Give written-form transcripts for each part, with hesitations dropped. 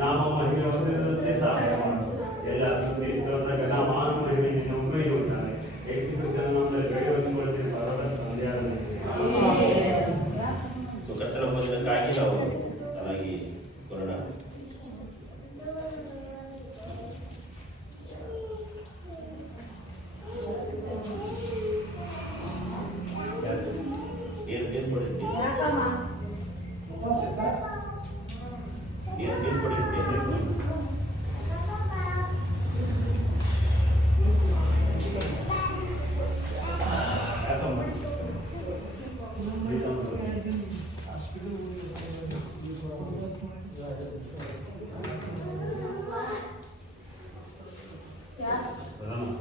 ನಾಮ ಮಹಿಮೆ ಹೊಂದಿರುವಂತೆ ಸಹಾಯ ಮಾಡು. ಎಲ್ಲ ಸ್ತುತಿ ಸ್ತೋತ್ರ ಘನ ಮಾನ ಮಹಿಮೆ ನಿನ್ನ ಒಮ್ಮೆಯೂ ಉಂಟಾನೆ. ಯೇಸು ಕ್ರಿಸ್ತನ ನಾಮದಲ್ಲಿ ಬೇಡಿಕೊಳ್ಳುತ್ತೇನೆ ಪರಲೋಕದ ತಂದೆಯಾದ ಕರ್ತನ ಭೋಜನಕ್ಕಾಗಿ ನಾವು ಚೆನ್ನಾಗಿ ಬರೋಣ. ಏನು ಕೊಡುತ್ತೆ ಏನು ಕೊಡುತ್ತೆ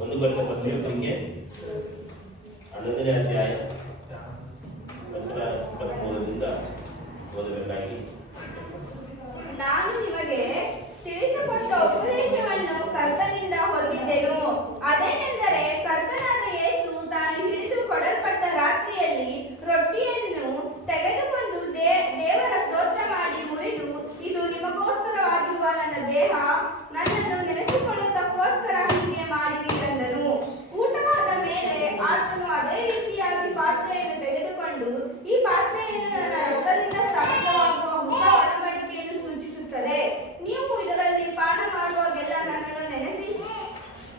ಒಂದು ಬರೆದ ಪತ್ರಿಕೆ 11ನೇ ಅಧ್ಯಾಯ 23ರಿಂದ ಓದಬೇಕಾಗಿ. ನಾನು ನಿಮಗೆ ತಿಳಿಸಿಕೊಟ್ಟ ಉಪದೇಶವನ್ನು ಕರ್ತನಿಂದ ಹೊಂದಿದ್ದೆನು. ಅದೇನೆಂದರೆ, ಕರ್ತನಾದ ಯೇಸು ತಾನು ಹಿಡಿದು ಕೊಡಲ್ಪಟ್ಟ ರಾತ್ರಿಯಲ್ಲಿ ರೊಟ್ಟಿಯನ್ನು ತೆಗೆದುಕೊಂಡು ದೇವರ ಸ್ತೋತ್ರ ಮಾಡಿ ಮುರಿದು, ಇದು ನಿಮಗೋಸ್ಕರವಾಗಿರುವ ನನ್ನ ದೇಹ, ನನ್ನನ್ನು ನೆನೆಸಿಕೊಳ್ಳುವುದಕ್ಕೋಸ್ಕರ ಹೀಗೆ ಮಾಡಿರಿ ಎಂದನು. ಊಟವಾದ ಮೇಲೆ ಆತನು ಅದೇ ರೀತಿಯಾಗಿ ಪಾತ್ರೆಯನ್ನು ತೆಗೆದುಕೊಂಡು, ಈ ಪಾತ್ರೆಯನ್ನು ನನ್ನ ರಕ್ತದಿಂದ ಸ್ಥಾಪಿತವಾಗುವ ಹೊಸ ಒಡಂಬಡಿಕೆಯನ್ನು ಸೂಚಿಸುತ್ತದೆ. ನೀವು ಇದರಲ್ಲಿ ಪಾನ ಮಾಡುವಾಗೆಲ್ಲ ನನ್ನನ್ನು ನೆನೆಸಿ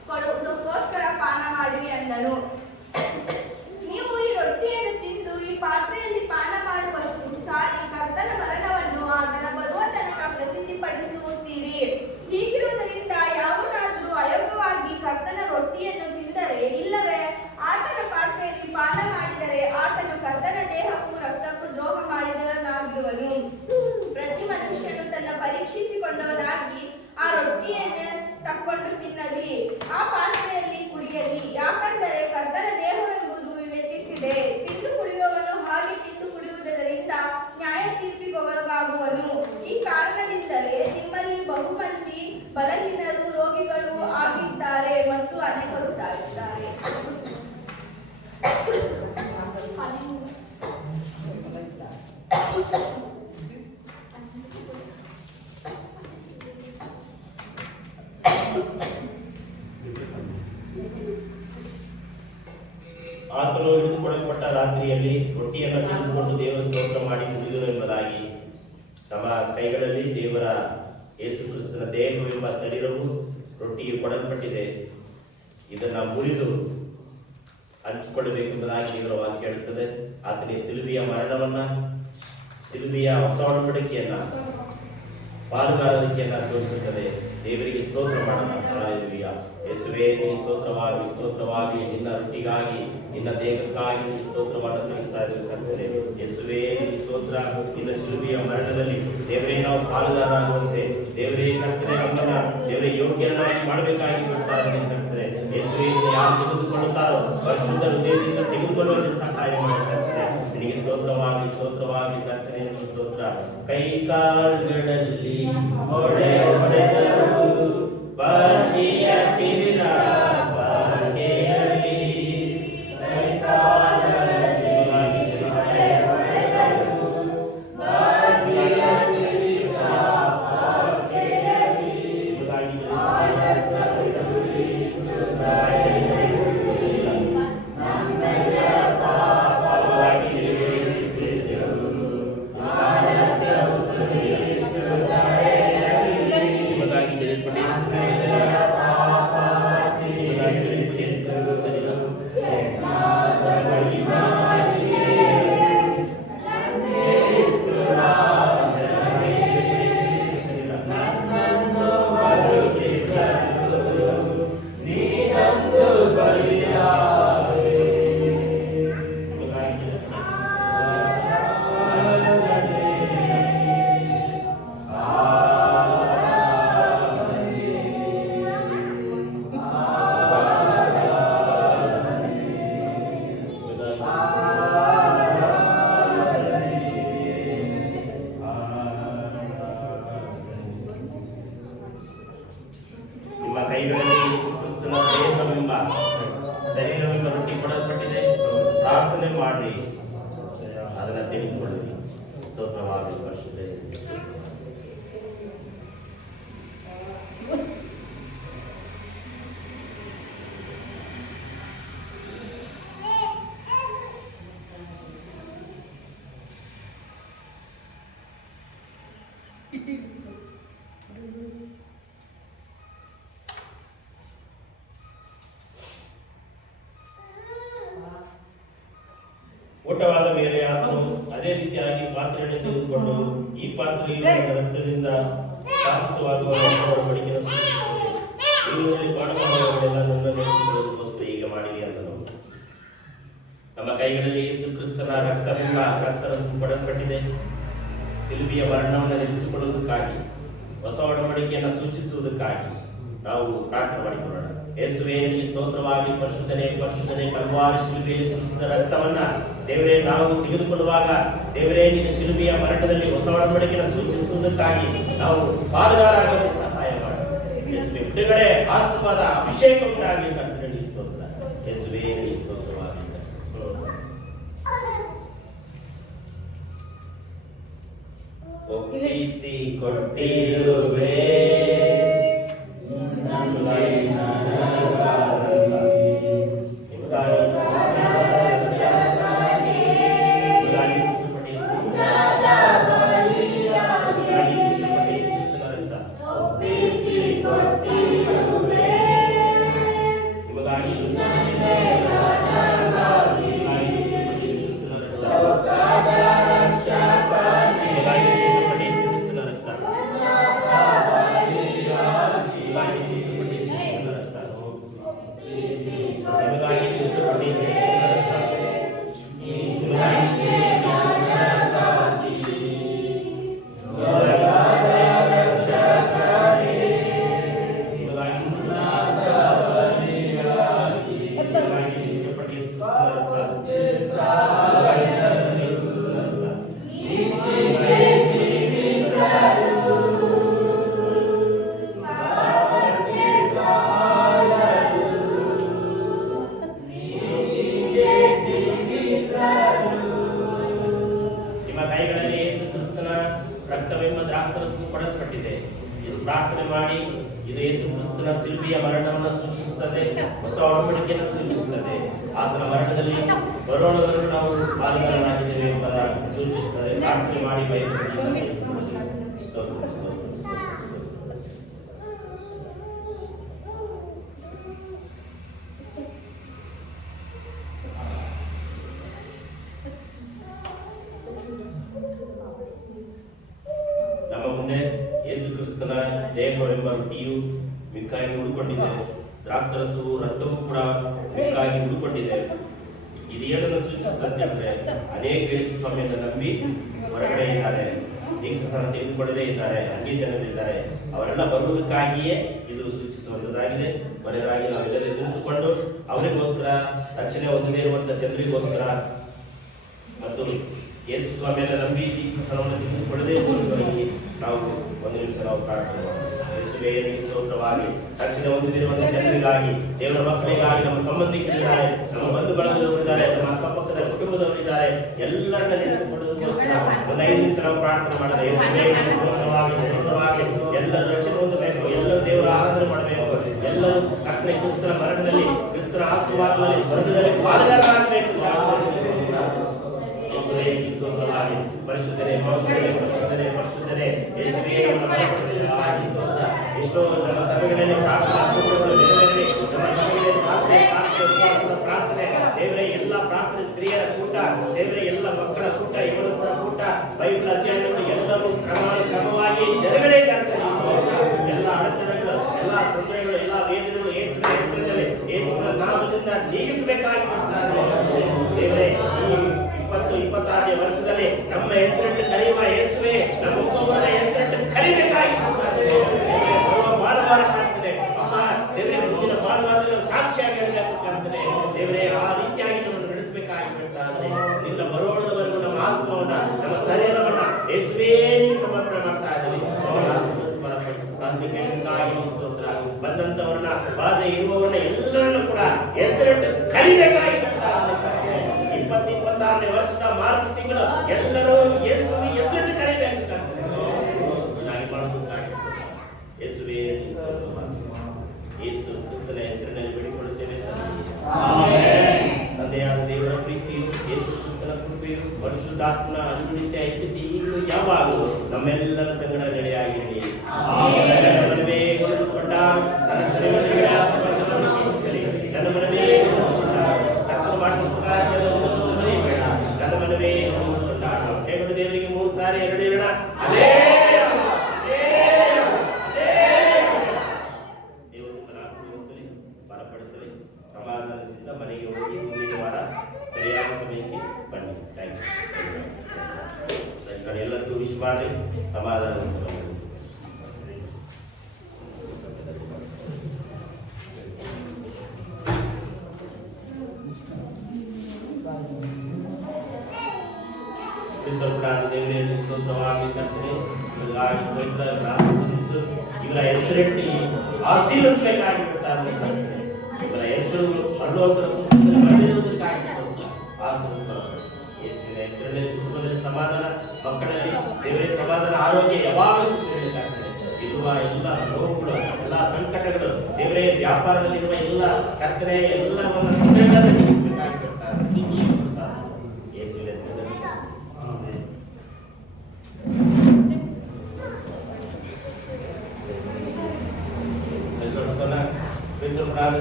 ಕೊಡುವುದಕ್ಕೋಸ್ಕರ ಪಾನ ಮಾಡಿರಿ ಎಂದನು. ನೀವು ಈ ರೊಟ್ಟಿಯನ್ನು ತಿಂದು ಈ ಪಾತ್ರೆಯಲ್ಲಿ ಪಾನ ಮಾಡುವಷ್ಟು ಸಾರಿ ಕರ್ತನ ಮರಣವನ್ನು ಆತನ ಬರುವ ತನಕ ಪ್ರಸಿದ್ಧಿಪಡಿಸುತ್ತೀರಿ. ಹೀಗಿರುವುದರಿಂದ ಯಾವನಾದರೂ ಅಯೋಗ್ಯವಾಗಿ ಕರ್ತನ ರೊಟ್ಟಿಯನ್ನು ತಿಂದರೆ, ಇಲ್ಲವೇ ಆತನ ಪಾತ್ರೆಯಲ್ಲಿ ಪಾನ ಮಾಡಿದರೆ, ಆತನು ಕರ್ತನ ದೇಹಕ್ಕೂ ರಕ್ತಕ್ಕೂ ದ್ರೋಹ ಮಾಡಿದವನಾಗಿರುವನು. ಪ್ರತಿ ಮನುಷ್ಯನು ತನ್ನ ಪರೀಕ್ಷಿಸಿಕೊಂಡವನಾಗಿ ಆ ರೊಟ್ಟಿಯನ್ನು ತಕ್ಕೊಂಡು ತಿನ್ನಲಿ, ಆ ಪಾತ್ರೆಯಲ್ಲಿ ಕುಡಿಯಲಿ. ಯಾಕಂದರೆ ಕರ್ತನ ದೇಹವೆಂಬುದು ವಿವೇಚಿಸಿದೆ. ತಿಂದು ಕುಡಿಯುವವನು ಹಾಗೆ ತಿಂದು ಕುಡಿಯುವುದರಿಂದ ನ್ಯಾಯ ತೀರ್ಪಿಗೆ ಒಳಗಾಗುವನು. ಈ ಕಾರಣದಿಂದಲೇ ನಿಮ್ಮಲ್ಲಿ ಬಹುಮಂದಿ ಬಲಹೀನರು, ರೋಗಿಗಳು ಆಗಿದ್ದಾರೆ ಮತ್ತು ಅನೇಕರು ಸಾಯುತ್ತಾರೆ. ಆತನು ಹಿಡಿದುಕೊಳ್ಳಲ್ಪಟ್ಟ ರಾತ್ರಿಯಲ್ಲಿ ರೊಟ್ಟಿಯನ್ನು ತೆಗೆದುಕೊಂಡು ದೇವರ ಸ್ತೋತ್ರ ಮಾಡಿ ಮುರಿದನು ಎಂಬುದಾಗಿ. ತಮ್ಮ ಕೈಗಳಲ್ಲಿ ದೇವರ ಯೇಸು ಕ್ರಿಸ್ತನ ದೇಹವೆಂಬ ಶರೀರವು ರೊಟ್ಟಿಗೆ ಕೊಡಲ್ಪಟ್ಟಿದೆ. ಇದನ್ನು ಮುರಿದು ಹಂಚಿಕೊಳ್ಳಬೇಕೆಂಬುದಾಗಿ ದೇವರ ವಾಕ್ಯ ಹೇಳುತ್ತದೆ. ಆತನಿಗೆ ಸಿಲುಬೆಯ ಮರಣವನ್ನ, ಸಿಲುಬೆಯ ಹೊಸ ಒಡಂಬಡಿಕೆಯನ್ನ, ಪಾಲುಗಾರಿಕೆಯನ್ನ ತೋರಿಸುತ್ತದೆ. ದೇವರಿಗೆ ಸ್ತೋತ್ರ ಮಾಡೋಣ. ಹಾಲೆಲೂಯಾ. ಯೇಸುವೇ, ನಿನ್ನ ಸ್ತೋತ್ರವಾಗಿ ಸ್ತೋತ್ರವಾಗಿ, ನಿನ್ನ ರೊಟ್ಟಿಗಾಗಿ, ನಿನ್ನ ದೇಹಕ್ಕಾಗಿ ನಿನ್ನ ಸ್ತೋತ್ರವನ್ನು ಸಲ್ಲಿಸ್ತಾ ಇದ್ದೇವೆ. ಯೇಸುವೇ, ನಿನ್ನ ಸ್ತೋತ್ರ. ನಿನ್ನ ಶಿಲುಬೆಯ ಮರಣದಲ್ಲಿ ದೇವರೇ ನಾವು ಪಾಲುಗಾರರಾಗುವಂತೆ, ದೇವರೇ ಕರ್ತನೆ ನಮ್ಮನ್ನ ದೇವರೇ ಯೋಗ್ಯನಾಗಿ ಮಾಡಬೇಕಾಗಿ ಬರ್ತಾರೆ ಕರ್ತನೆ. ಯೇಸುವೇ, ಯಾರು ತೆಗೆದುಕೊಳ್ಳುತ್ತಾರೋ ಪರಿಶುದ್ಧರು ದೇವರಿಂದ ತೆಗೆದುಕೊಳ್ಳುವಂತೆ ಸಹಾಯ ಮಾಡುತ್ತಾರೆ. ನಿನಗೆ ಸ್ತೋತ್ರವಾಗಿ ಸ್ತೋತ್ರವಾಗಿ ಕರ್ತನೆ, ನಿನ್ನ ಸ್ತೋತ್ರ. ಕೈ ಕಾಲುಗಳಲ್ಲಿ ಹೊಡೆದರು ಬರ್ಜಿಯ ತಿವಿರ ಬಾಳ್ಗೆಯಲ್ಲಿ, ಕೈ ಕಾಲುಗಳಲ್ಲಿ ಹೊಡೆದರು ಬರ್ಜಿಯ ತಿವಿರ ಬಾಳ್ಗೆಯಲ್ಲಿ, ಶರೀರವೆಂಬ ರೊಟ್ಟಿ ಕೊಡಲ್ಪಟ್ಟಿದೆ. ಪ್ರಾರ್ಥನೆ ಮಾಡಿ ಅದನ್ನು ತೆಗೆದುಕೊಳ್ಳಿ. ಸ್ತೋತ್ರವಾಗಲಿ ಪರಿಶುದ್ಧ. ಪಾತ್ರೆಯನ್ನು ತೆಗೆದುಕೊಂಡು ಈ ಪಾತ್ರೆಯು ನನ್ನ ರಕ್ತದಿಂದ ಸ್ಥಾಪಿತವಾಗುವ ಒಡಂಬಡಿಕೆಯನ್ನು ಸೂಚಿಸುತ್ತದೆ. ಇದರಲ್ಲಿ ಪಾನ ಮಾಡುವವರೆಲ್ಲ ನನ್ನನ್ನು ನೆನೆಸಿಕೊಳ್ಳುವುದಕ್ಕೋಸ್ಕರ ಹೀಗೆ ಮಾಡಿರಿ ಅಂದನು. ನಮ್ಮ ಕೈಗಳಲ್ಲಿ ಯೇಸು ಕ್ರಿಸ್ತನ ರಕ್ತವೆಂಬ ರಕ್ಷಣೆ ಪಡಲ್ಪಟ್ಟಿದೆ. ಸಿಲುಬೆಯ ಮರಣವನ್ನು ನಿಲ್ಲಿಸಿಕೊಳ್ಳುವುದಕ್ಕಾಗಿ, ಹೊಸ ಒಡಂಬಡಿಕೆಯನ್ನು ಸೂಚಿಸುವುದಕ್ಕಾಗಿ ನಾವು ಪ್ರಾರ್ಥನೆ ಮಾಡಿಕೊಳ್ಳೋಣ. ಯೇಸುವೇ, ನಿನಗೆ ಸ್ತೋತ್ರವಾಗಿ. ಪರಿಶುದ್ಧನೇ, ಪರಿಶುದ್ಧನೇ, ಕಲ್ವಾರಿ ಶಿಲುಬೆಯಲ್ಲಿ ಸುರಿಸಿದ ರಕ್ತವನ್ನ ದೇವರೇ ನಾವು ತೆಗೆದುಕೊಳ್ಳುವಾಗ, ದೇವರೇ ನಿನ್ನ ಶಿಲುಬೆಯ ಮರಣದಲ್ಲಿ ಹೊಸ ಒಡಂಬಡಿಕೆಯನ್ನು ಸೂಚಿಸುವುದಕ್ಕಾಗಿ ನಾವು ಪಾಲುಗಾರರಾಗಲು ಸಹಾಯ ಮಾಡಿ. ಯೇಸುವೆ, ಬಿಡುಗಡೆ, ಆಶೀರ್ವಾದ, ಅಭಿಷೇಕ ಉಂಟಾಗಲಿ. ಕರ್ತನೇ ಸ್ತೋತ್ರ. ಯೇಸುವೇ, ನಿನಗೆ ಸ್ತೋತ್ರವಾಗಿ. ಒಪ್ಪಿಸಿ ಕೊಟ್ಟಿರುವೆ ರಕ್ತವೆಂಬ ದ್ರಾಕ್ಷಾರಸವು ಪಡಲ್ಪಟ್ಟಿದೆ. ಇದು ಪ್ರಾರ್ಥನೆ ಮಾಡಿ. ಇದು ಯೇಸು ಕ್ರಿಸ್ತನ ಶಿಲುಬೆಯ ಮರಣವನ್ನು ಸೂಚಿಸುತ್ತದೆ, ಹೊಸ ಒಡಂಬಡಿಕೆಯನ್ನು ಸೂಚಿಸುತ್ತದೆ. ಆತನ ಮರಣದಲ್ಲಿ ಬರೋಣವರೆಗೂ ನಾವು ಪಾಲುಗಾರರಾಗಿದ್ದೇವೆ ಎಂಬ ಸೂಚಿಸುತ್ತದೆ. ಪ್ರಾರ್ಥನೆ ಮಾಡಿ ನಮ್ಮ ಮುಂದೆ ಯೇಸು ಕ್ರಿಸ್ತನ ದೇಹವೆಂಬ ರೊಟ್ಟಿಯು ಮಿಕ್ಕಾಗಿ ಉಳ್ಕೊಂಡಿದೆ. ದ್ರಾಕ್ಷಾರಸವು ರಕ್ತವೂ ಕೂಡ ಮಿಕ್ಕಾಗಿ ಉಳ್ಕೊಂಡಿದೆ. ಇದು ಏನನ್ನು ಸೂಚಿಸುತ್ತದೆ ಅಂದ್ರೆ, ಅನೇಕ ಯೇಸು ಸ್ವಾಮಿಯನ್ನು ನಂಬಿ ಹೊರಗಡೆ ಇದ್ದಾರೆ, ದೀಕ್ಷಾಸ್ನಾನ ತೆಗೆದುಕೊಳ್ಳದೇ ಇದ್ದಾರೆ, ಅನ್ಯ ಜನರಿದ್ದಾರೆ. ಅವರೆಲ್ಲ ಬರುವುದಕ್ಕಾಗಿಯೇ ಇದು ಸೂಚಿಸುವಂತದ್ದಾಗಿದೆ. ಕೊನೆಯದಾಗಿ ನಾವೆಲ್ಲರೂ ನಿಂತುಕೊಂಡು ಅವರಿಗೋಸ್ಕರ, ರಕ್ಷಣೆ ಹೊಂದದೇ ಇರುವಂತಹ ಜನರಿಗೋಸ್ಕರ ಮತ್ತು ಯೇಸು ಸ್ವಾಮಿಯನ್ನು ನಂಬಿ ದೀಕ್ಷಾಸ್ನಾನವನ್ನು ತೆಗೆದುಕೊಳ್ಳದೇ ಇರುವವರಿಗಾಗಿ ನಾವು ಒಂದು ನಿಮಿಷ ನಾವು ಪ್ರಾರ್ಥನೆ ಮಾಡೋಣ. ಯೇಸುವೇ, ನಿನಗೆ ಸ್ತೋತ್ರವಾಗಿ. ರಕ್ಷಣೆ ಹೊಂದಿರುವಂತಹ ಜನರಿಗಾಗಿ, ದೇವರ ಮಕ್ಕಳಿಗಾಗಿ, ನಮ್ಮ ಸಂಬಂಧಿಕರಿದ್ದಾರೆ, ನಮ್ಮ ಬಂಧು ಬಳಗದವರಿದ್ದಾರೆ, ನಮ್ಮ ಅಕ್ಕಪಕ್ಕದ ಕುಟುಂಬದವರಿದ್ದಾರೆ, ಎಲ್ಲರನ್ನ ನೆನೆಸಿಕೊಳ್ಳುವುದಕ್ಕೋಸ್ಕರ ಒಂದು 5 ನಿಮಿಷ ನಾವು ಪ್ರಾರ್ಥನೆ ಮಾಡೋಣ. ಯೇಸುವೇ, ನಿನಗೆ ಸ್ತೋತ್ರವಾಗಿ, ಸ್ತೋತ್ರವಾಗಿ. ಎಲ್ಲರೂ ರಕ್ಷಣೆ ಹೊಂದಬೇಕು, ಎಲ್ಲರೂ ದೇವರ ಆರಾಧನೆ ಮಾಡಬೇಕು, ಎಲ್ಲರೂ ಕರ್ತನ ಕ್ರಿಸ್ತನ ಮರಣದಲ್ಲಿ, ಕ್ರಿಸ್ತನ ಆಶೀರ್ವಾದದಲ್ಲಿ, ಸ್ವರ್ಗದಲ್ಲಿ ಪಾಲುಗಾರರಾಗಬೇಕು. ಸ್ತೋತ್ರವಾಗಿ. ಪರಿಶುದ್ಧನೇ, ಪರಿಶುದ್ಧನೇ, ಪರಿಶುದ್ಧನೇ, ಪರಿಶುದ್ಧನೇ. ಯೇಸುವೇ, ಎಷ್ಟೋ ನಮ್ಮ ಸಭೆಗಳಲ್ಲಿ ಪ್ರಾರ್ಥನೆ ದೇವರೇ, ಎಲ್ಲ ಪ್ರಾರ್ಥನೆ, ಸ್ತ್ರೀಯರ ಕೂಟ ದೇವರೇ, ಎಲ್ಲ ಮಕ್ಕಳ ಕೂಟ, ಯುವಕರ ಕೂಟ, ಬೈಬಲ್ ಅಧ್ಯಯನಗಳು ಎಲ್ಲವೂ ಕ್ರಮವಾಗಿ ಜನಗಳೇ ಎಲ್ಲ ಅಡೆತಡೆಗಳು, ಎಲ್ಲ ತೊಂದರೆಗಳು, ಎಲ್ಲ ವೇದನೆಗಳು ಯೇಸುವಿನ ಹೆಸರಿನಲ್ಲಿ, ಯೇಸುವಿನ ನಾಮದಿಂದ ನೀಗಿಸಬೇಕಾಗಿ ದೇವರೇ. ಈ 2026ನೇ ವರ್ಷದಲ್ಲಿ ನಮ್ಮ ಹೆಸರಿಟ್ಟು ಕರೆಯುವ ಯೇಸುವೇ, ನಮ್ಮ ಒಬ್ಬೊಬ್ಬರ ಹೆಸರಿಟ್ಟು ಕರಿಬೇಕಾಗಿ ಬಾಳಬಾರ ಕಾಣ್ತದೆ. ಅಮ್ಮ ದೇವರೇ, ಮುಂದಿನ ಬಾಳವಾದಲ್ಲಿ ಸಾಕ್ಷಿಯಾಗಿ ಹೇಳಬೇಕಾಗ್ತದೆ ದೇವರೇ. ಆ ರೀತಿಯಾಗಿ ನಮ್ಮನ್ನು ನಡೆಸಬೇಕಾಗಿ ಬಿಡ್ತಾದ್ರೆ, ನಿನ್ನ ಬರೋಣದವರೆಗೂ ನಮ್ಮ ಆತ್ಮವನ್ನ, ನಮ್ಮ ಶರೀರವನ್ನ ಯೇಸುವೇ ನಿಮಗೆ ಸಮರ್ಪಣೆ ಮಾಡ್ತಾ ಇದ್ದೀವಿ. ಸ್ತೋತ್ರ. ಬಂದಂತವರನ್ನ, ಬಾಧೆ ಇರುವವರನ್ನ ಎಲ್ಲರನ್ನು ಕೂಡ ಹೆಸರಿಟ್ಟು ಕರಿಬೇಕಾಗಿ ಬಿಡ್ತಾ 2026ನೇ ವರ್ಷದ ಮಾರ್ಚ್ ತಿಂಗಳು ಎಲ್ಲರೂ ಯೇಸುವಿನ ಹೆಸರಿಟ್ಟು ಕರಿಬೇಕು. ಯೇಸುವೇ, ಯೇಸು ಕ್ರಿಸ್ತನ ಹೆಸರಿನಲ್ಲಿ ಬೇಡಿಕೊಳ್ಳುತ್ತೇವೆ. ತಂದೆಯಾದ ದೇವರ ಪ್ರೀತಿಯು, ಯೇಸು ಕ್ರಿಸ್ತನ ಕೃಪೆಯು, ಪರಿಶುದ್ಧಾತ್ಮನ ಅನ್ಯೋನ್ಯತೆ ಐಕ್ಯತೆ ಈಗಲೂ ಯಾವಾಗಲೂ ನಮ್ಮೆಲ್ಲರ ಸಂಗಡ ನಡೆಯಾಗಿ ನಡೆಯಲಿ. ಮನವೇ ಕೊಂಡ ನನ್ನ ಸರಿಸಲಿ, ನನ್ನ ಮನವೇ ಕೊಂಡ ತಪ್ಪು ಮಾಡಿದ ಮರೆಯಬೇಡ. ನನ್ನ ಮನವೇ ಕೊಂಡ ಸ್ವಲ್ಪನಾದ ದೇವರೇ ಸ್ತೋತ್ರವಾಗಿ ಕರ್ತನೆ ಇವರಿಗಾಗಿ ಸ್ತೋತ್ರ ಪ್ರಾರ್ಥಿಸು ಇವರ ಹೆಸರಿಟ್ಟು ಆಶೀರ್ವದಿಸಬೇಕಾಗಿ ಬಿಡ್ತಾರೆ ಇವರ ಹೆಸರು ಪರಲೋಕದ ಪುಸ್ತಕದಲ್ಲಿ ಬರೆದಿರುವುದಕ್ಕಾಗಿ ಯೇಸುವಿನ ಹೆಸರಲ್ಲಿ ಕುಟುಂಬದಲ್ಲಿ ಸಮಾಧಾನ, ಮಕ್ಕಳಲ್ಲಿ ದೇವರೇ ಸಮಾಧಾನ, ಆರೋಗ್ಯ ಯಾವಾಗಲೂ ಇರುವ ಎಲ್ಲ ರೋಗಗಳು, ಎಲ್ಲ ಸಂಕಟಗಳು, ದೇವರೇ ವ್ಯಾಪಾರದಲ್ಲಿರುವ ಎಲ್ಲ ಕರ್ತನೆ ಎಲ್ಲವನ್ನು ತೊಂದರೆಗಳನ್ನು ನೀಗಿಸಬೇಕಾಗಿ ಬಿಡ್ತಾರೆ ಯೇಸುವಿನ ಹೆಸರಿನಲ್ಲಿ ಆಮೆನ್.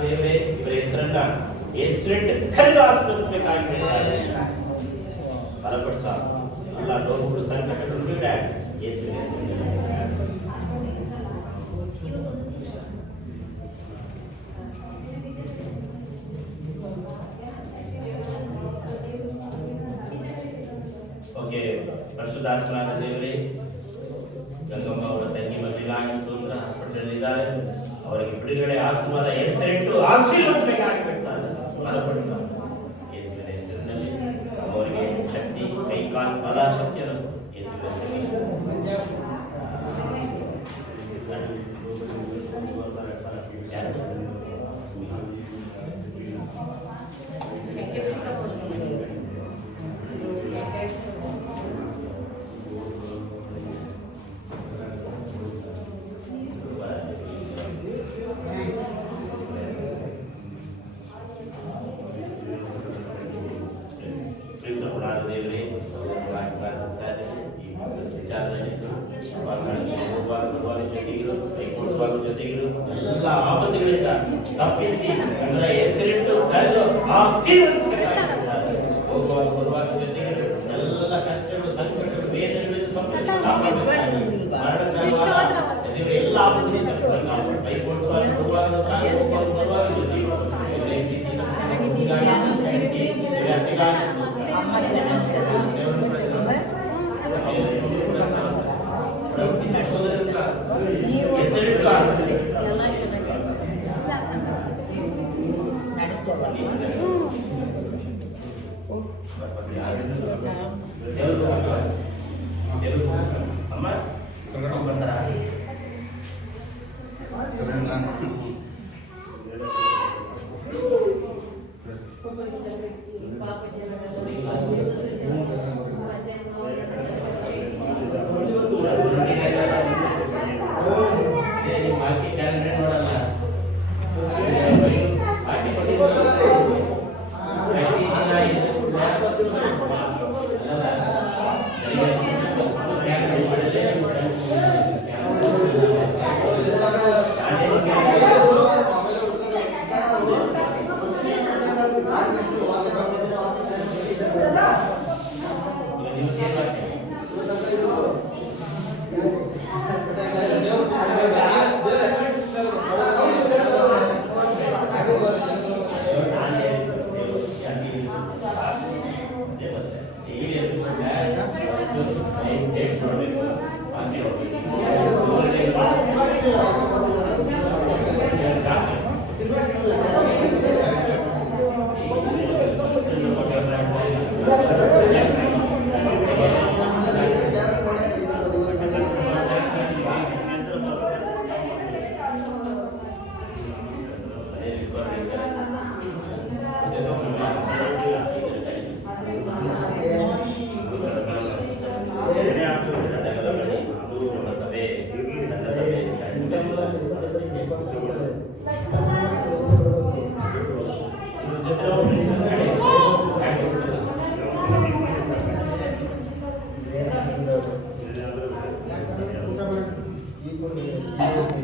ದೇವರೇ ಇವರ ಹೆಸರನ್ನ ಹೆಸರಿಟ್ಟು ಕರೆದು ಆಸ್ಪದಿಸಬೇಕಾಗಿ ಬಿಡ್ತಾರೆ ಬಲಪಡಿಸ ಎಲ್ಲ ರೋಗಗಳು ಸಂಕಟಗಳು ಬಿಡ ಯೇಸುವಿನ ಹೆಸರಿನಲ್ಲಿ. ಓಕೆ, ಪರಿಶುದ್ಧಾತ್ಮನಾದ ದೇವರೇ ಗಂಗಮ್ಮ ಅವರ ತಂಗಿ ಮದುವೆಗಾಗಿ ಸ್ತೋತ್ರ, ಹಾಸ್ಪಿಟಲ್ ಇದ್ದಾರೆ, ಅವರಿಗೆ ಬಿಡುಗಡೆ ಆಶೀರ್ವಾದ ಹೆಸರಿಟ್ಟು ಆಶೀರ್ವದಿಸಬೇಕಾಗಿ ಬಿಡ್ತಾರೆ ಬಲಪಡಿಸ ಯೇಸುವಿನ ಹೆಸರಿನಲ್ಲಿ. ಅವರಿಗೆ ಶಕ್ತಿ, ಕೈ ಕಾಲು ಬಲ ಶಕ್ತಿಯನ್ನು ಯೇಸುವಿನ ಹೆಸರಿನಲ್ಲಿ. ದೇವರೇ ಪ್ರಾರ್ಥಿಸ್ತಾ ಇದ್ದೇನೆ ಈ ವಿಚಾರದಲ್ಲಿ ಜೊತೆಗಳು ಎಲ್ಲ ಆಪತ್ತುಗಳಿಂದ ತಪ್ಪಿಸಿ ಅದರ ಹೆಸರಿಟ್ಟು ಕರೆದು ಆಶೀರ್ವದಿಸಬೇಕಾಗಿದ್ದಾರೆ. ಹೋಗುವಾಗ ಬರುವಾಗ ಜೊತೆಗಳು ಎಲ್ಲ ಕಷ್ಟಗಳು, ಸಂಕಟಗಳು, ವೇದನೆಗಳಿಂದ ತಪ್ಪಿಸಿ ದೇವರೇ ಎಲ್ಲ ಆಪತ್ತುಗಳಿಂದ ಕೈಗೊಳ್ಳುವಾಗ ಬರುವಾಗ ಅಮ್ಮ ಬರ್ತಾರ ಸಭೆ